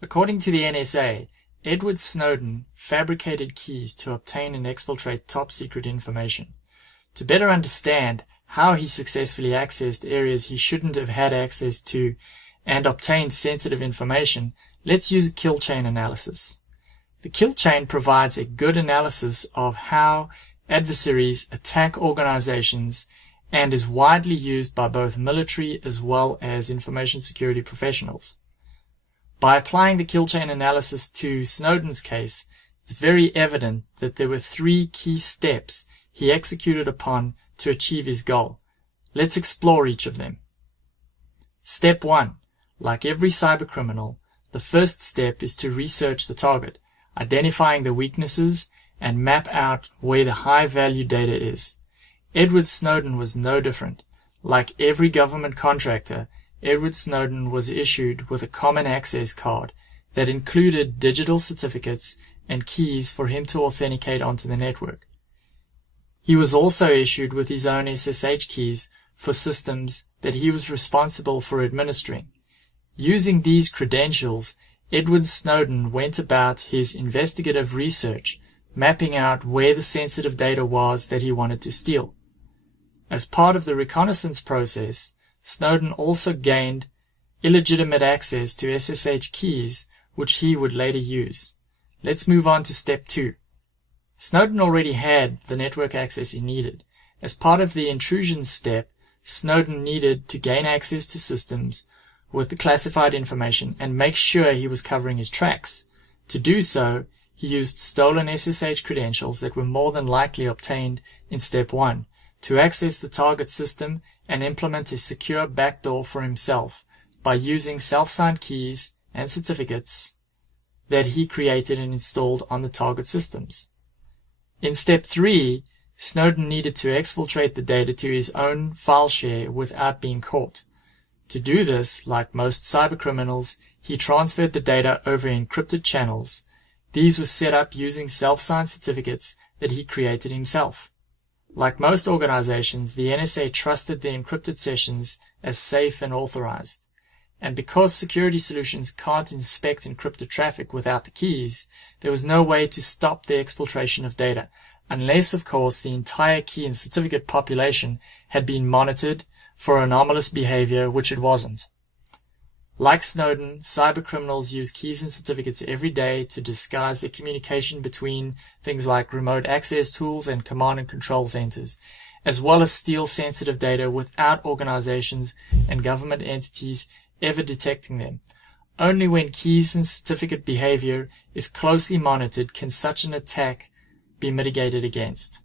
According to the NSA, Edward Snowden fabricated keys to obtain and exfiltrate top-secret information. To better understand how he successfully accessed areas he shouldn't have had access to and obtained sensitive information, let's use a kill chain analysis. The kill chain provides a good analysis of how adversaries attack organizations and is widely used by both military as well as information security professionals. By applying the kill chain analysis to Snowden's case, it's very evident that there were 3 key steps he executed upon to achieve his goal. Let's explore each of them. Step 1. Like every cybercriminal, the first step is to research the target, identifying the weaknesses and map out where the high-value data is. Edward Snowden was no different. Like every government contractor, Edward Snowden was issued with a common access card that included digital certificates and keys for him to authenticate onto the network. He was also issued with his own SSH keys for systems that he was responsible for administering. Using these credentials, Edward Snowden went about his investigative research, mapping out where the sensitive data was that he wanted to steal. As part of the reconnaissance process, Snowden also gained illegitimate access to SSH keys, which he would later use. Let's move on to step 2. Snowden already had the network access he needed. As part of the intrusion step, Snowden needed to gain access to systems with the classified information and make sure he was covering his tracks. To do so, he used stolen SSH credentials that were more than likely obtained in step 1 to access the target system and implement a secure backdoor for himself by using self-signed keys and certificates that he created and installed on the target systems. In step 3, Snowden needed to exfiltrate the data to his own file share without being caught. To do this, like most cybercriminals, he transferred the data over encrypted channels. These were set up using self-signed certificates that he created himself. Like most organizations, the NSA trusted the encrypted sessions as safe and authorized. And because security solutions can't inspect encrypted traffic without the keys, there was no way to stop the exfiltration of data, unless, of course, the entire key and certificate population had been monitored for anomalous behavior, which it wasn't. Like Snowden, cybercriminals use keys and certificates every day to disguise their communication between things like remote access tools and command and control centers, as well as steal sensitive data without organizations and government entities ever detecting them. Only when keys and certificate behavior is closely monitored can such an attack be mitigated against.